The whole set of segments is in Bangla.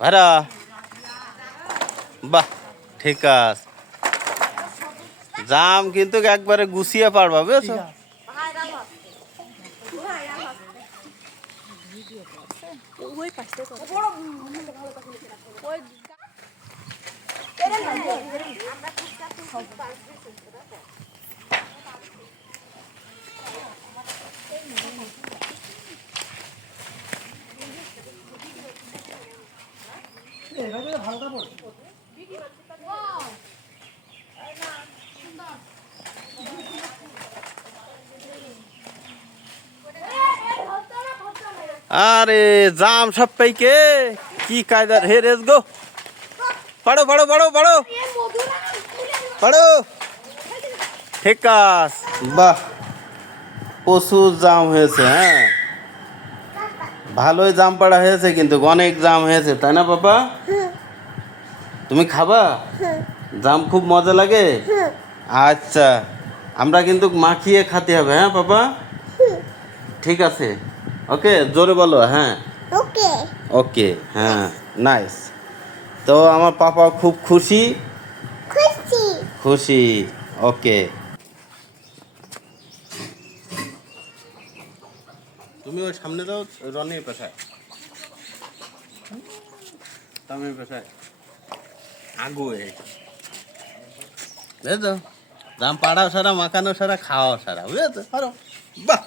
ভাড়া বাহ ঠিক আছে। জাম কিন্তু একবারে গুছিয়ে পারবা বুঝছো। আরে জাম সব পাইকে কি কায়দার হে রেস গো পড়ো পড়ো পড়ো পড়ো পড়ো ঠিক আছে। বাহ প্রচুর জাম হয়েছে। হ্যাঁ ভালোই জাম পাড়া হয়েছে কিন্তু অনেক জাম হয়েছে তাই না বাবা? তুমি খাবা? জাম খুব মজা লাগে। আচ্ছা আমরা কিন্তু মাখিয়ে খেতে হবে। হ্যাঁ বাবা ঠিক আছে। ওকে জোরে বলো। হ্যাঁ ওকে ওকে হ্যাঁ নাইস। তো আমার পাপা খুব খুশি খুশি খুশি। ওকে তুমি ওই সামনে যাও রনির পেশায় তামির পেশায় আগুয়ে বুঝেছো। দাম পাড়াও সারা মাখানো সারা খাওয়াও সারা বুঝেছো। পারো বাহ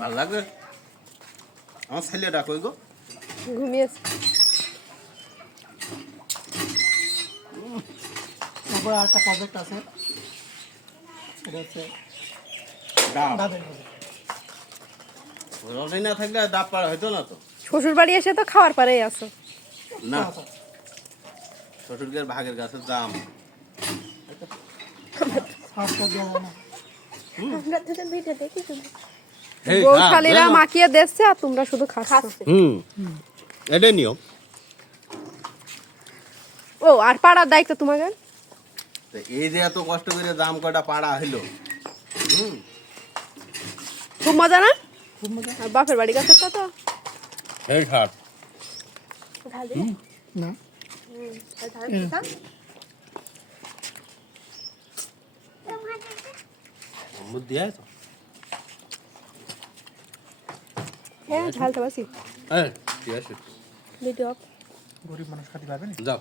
ভালো লাগে। আমার ছেলে ডাকো গো ঘুমিয়েছে। তারপরে আরেকটা প্রজেক্ট আছে, সেটা হচ্ছে ডাব ডাবের project। রনি না থাকলে ডাব পাড়া হইতো না তো। শ্বশুর বাড়ি এসে তো খাওয়ার পরেই আছো। না আচ্ছা, শ্বশুরদের ভাগের গাছের দাম ফার্স্টটা দেওয়া হয় না। আমরা তো ভিডিও দেখি শুধু এই বৌশালীরা খা, মাখিয়ে দিচ্ছে আর তোমরা শুধু খাচ্ছ। হুম এটাই নিয়ম। ও আর পাড়ার দায়িত্ব তোমাকে। তো এই যে এত কষ্ট করে দাম কটা পাড়া হইলো। হুম খুব মজা না? খুব মজা। আর বাপের বাড়ি কাছে তো সেই সাত ঢাল দে না ঢাল দাও বুদ্ধি আছে। হ্যাঁ ঝালটা বাসি হ্যাঁ ঠিক আছে ভিডিও গরিব মানুষ খাতে পারবে না। যাও।